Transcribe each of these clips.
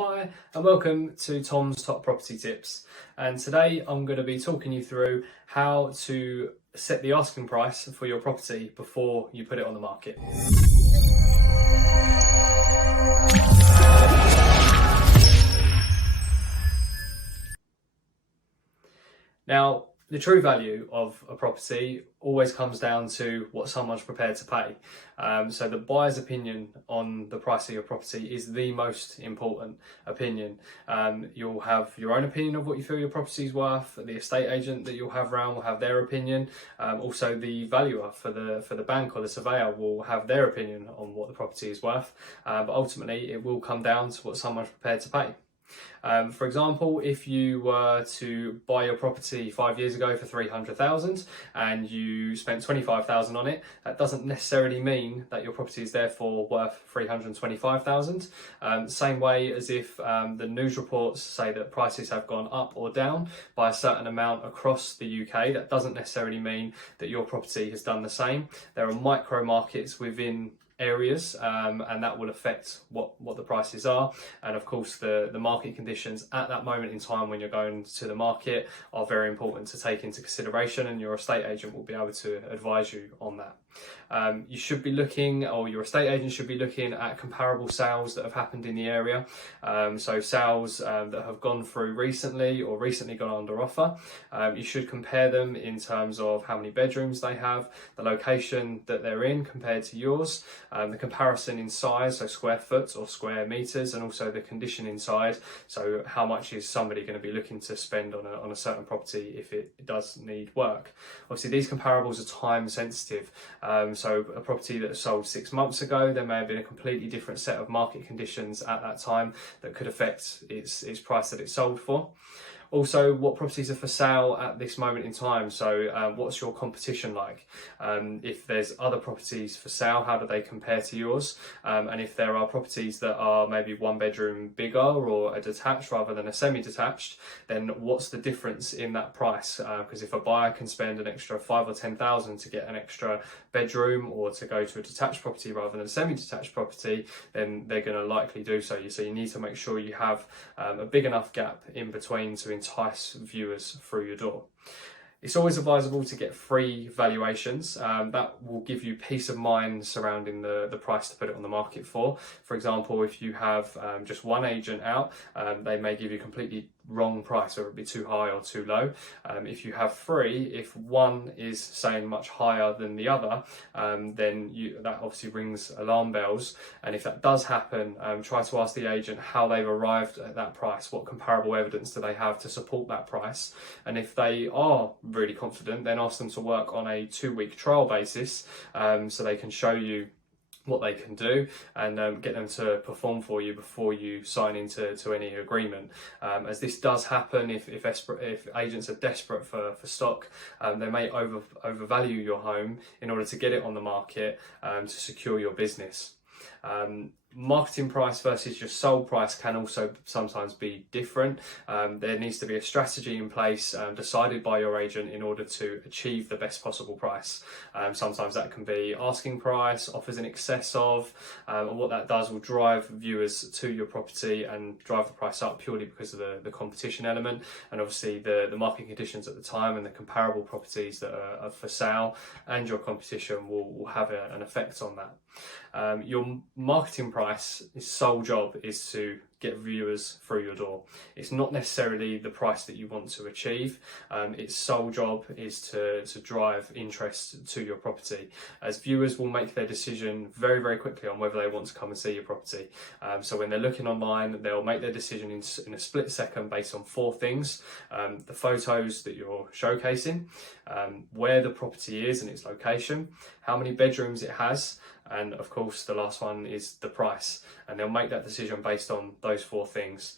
Hi and welcome to Tom's Top Property Tips, and today I'm going to be talking you through how to set the asking price for your property before you put it on the market. Now, the true value of a property always comes down to what someone's prepared to pay. So the buyer's opinion on the price of your property is the most important opinion. You'll have your own opinion of what you feel your property is worth. The estate agent that you'll have around will have their opinion. Also, the valuer for the bank or the surveyor will have their opinion on what the property is worth. But ultimately, it will come down to what someone's prepared to pay. For example, if you were to buy your property 5 years ago for 300,000 and you spent 25,000 on it, that doesn't necessarily mean that your property is therefore worth 325,000. Same way as if the news reports say that prices have gone up or down by a certain amount across the UK, that doesn't necessarily mean that your property has done the same. There are micro markets within areas and that will affect what the prices are, and of course the market conditions at that moment in time when you're going to the market are very important to take into consideration, and your estate agent will be able to advise you on that. You should be looking, or your estate agent should be looking at comparable sales that have happened in the area. So sales that have gone through recently or recently gone under offer. You should compare them in terms of how many bedrooms they have, the location that they're in compared to yours, the comparison in size, so square foot or square meters, and also the condition inside. So how much is somebody going to be looking to spend on a certain property if it does need work. Obviously, these comparables are time sensitive. So a property that sold 6 months ago, there may have been a completely different set of market conditions at that time that could affect its price that it sold for. Also, what properties are for sale at this moment in time? So what's your competition like? If there's other properties for sale, how do they compare to yours? And if there are properties that are maybe 1 bedroom bigger or a detached rather than a semi-detached, then what's the difference in that price? Because if a buyer can spend an extra 5 or 10,000 to get an extra bedroom or to go to a detached property rather than a semi-detached property, then they're going to likely do so. So you need to make sure you have a big enough gap in between to entice viewers through your door. It's always advisable to get free valuations. That will give you peace of mind surrounding the price to put it on the market for. For example, if you have just one agent out, they may give you a completely wrong price, whether it be too high or too low. If you have three, if one is saying much higher than the other, then that obviously rings alarm bells. And if that does happen, try to ask the agent how they've arrived at that price, what comparable evidence do they have to support that price. And if they are really confident, then ask them to work on a 2-week trial basis, so they can show you what they can do and get them to perform for you before you sign into any agreement. As this does happen, if agents are desperate for stock, they may overvalue your home in order to get it on the market to secure your business. Marketing price versus your sold price can also sometimes be different. There needs to be a strategy in place decided by your agent in order to achieve the best possible price. Sometimes that can be asking price, offers in excess of, and what that does will drive viewers to your property and drive the price up purely because of the competition element, and obviously the market conditions at the time and the comparable properties that are for sale and your competition will have an effect on that. Your marketing price, its sole job is to get viewers through your door. It's not necessarily the price that you want to achieve. Its sole job is to drive interest to your property, as viewers will make their decision very, very quickly on whether they want to come and see your property. So when they're looking online, they'll make their decision in a split second based on 4 things: the photos that you're showcasing, where the property is and its location, how many bedrooms it has, and of course the last one is the price. And they'll make that decision based on those 4 things.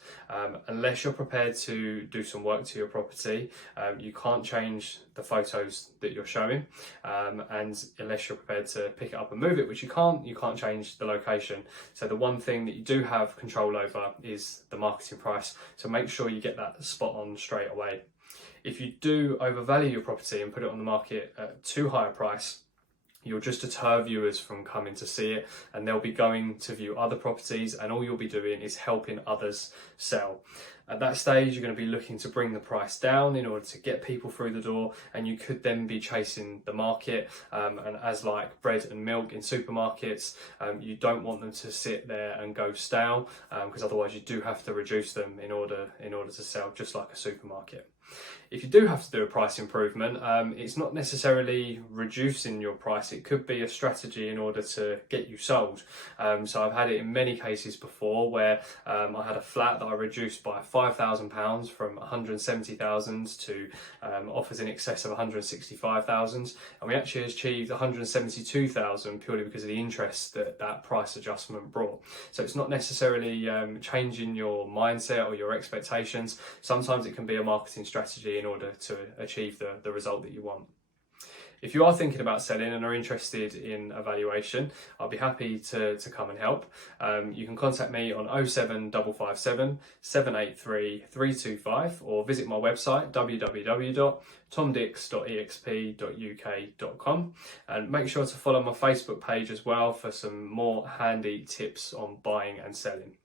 Unless you're prepared to do some work to your property, you can't change the photos that you're showing, and unless you're prepared to pick it up and move it, which you can't change the location. So the one thing that you do have control over is the marketing price, so make sure you get that spot on straight away. If you do overvalue your property and put it on the market at too high a price, you'll just deter viewers from coming to see it, and they'll be going to view other properties, and all you'll be doing is helping others sell. At that stage, you're going to be looking to bring the price down in order to get people through the door, and you could then be chasing the market. And as like bread and milk in supermarkets, you don't want them to sit there and go stale, because otherwise you do have to reduce them in order to sell, just like a supermarket. If you do have to do a price improvement, it's not necessarily reducing your price. It could be a strategy in order to get you sold. So I've had it in many cases before where I had a flat that I reduced by £5,000 from 170,000 to offers in excess of 165,000, and we actually achieved 172,000 purely because of the interest that price adjustment brought. So it's not necessarily changing your mindset or your expectations. Sometimes it can be a marketing strategy in order to achieve the result that you want. If you are thinking about selling and are interested in a valuation, I'll be happy to come and help. You can contact me on 07557 783 325 or visit my website www.tomdix.exp.uk.com, and make sure to follow my Facebook page as well for some more handy tips on buying and selling.